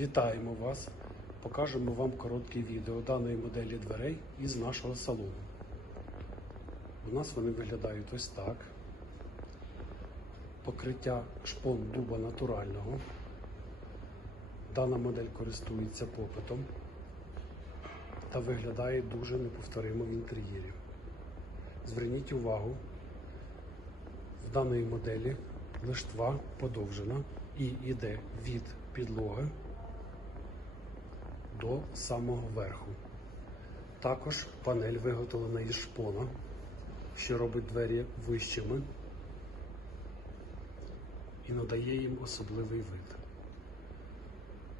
Вітаємо вас! Покажемо вам коротке відео даної моделі дверей із нашого салону. У нас вони виглядають ось так. Покриття шпон дуба натурального. Дана модель користується попитом та виглядає дуже неповторимо в інтер'єрі. Зверніть увагу, в даної моделі лиштва подовжена і йде від підлоги до самого верху. Також панель виготовлена із шпона, що робить двері вищими і надає їм особливий вид.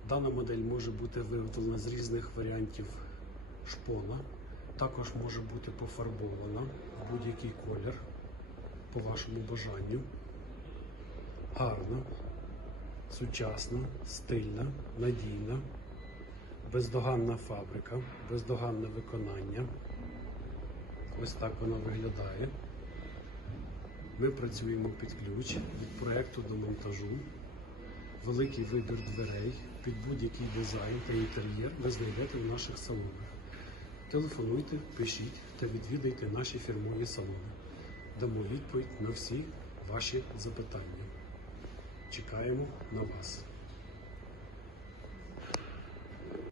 Дана модель може бути виготовлена з різних варіантів шпона, також може бути пофарбована в будь-який колір по вашому бажанню. Гарна, сучасна, стильна, надійна, бездоганна фабрика, бездоганне виконання. Ось так вона виглядає. Ми працюємо під ключ від проекту до монтажу. Великий вибір дверей під будь-який дизайн та інтер'єр ви знайдете в наших салонах. Телефонуйте, пишіть та відвідайте наші фірмові салони. Дамо відповідь на всі ваші запитання. Чекаємо на вас.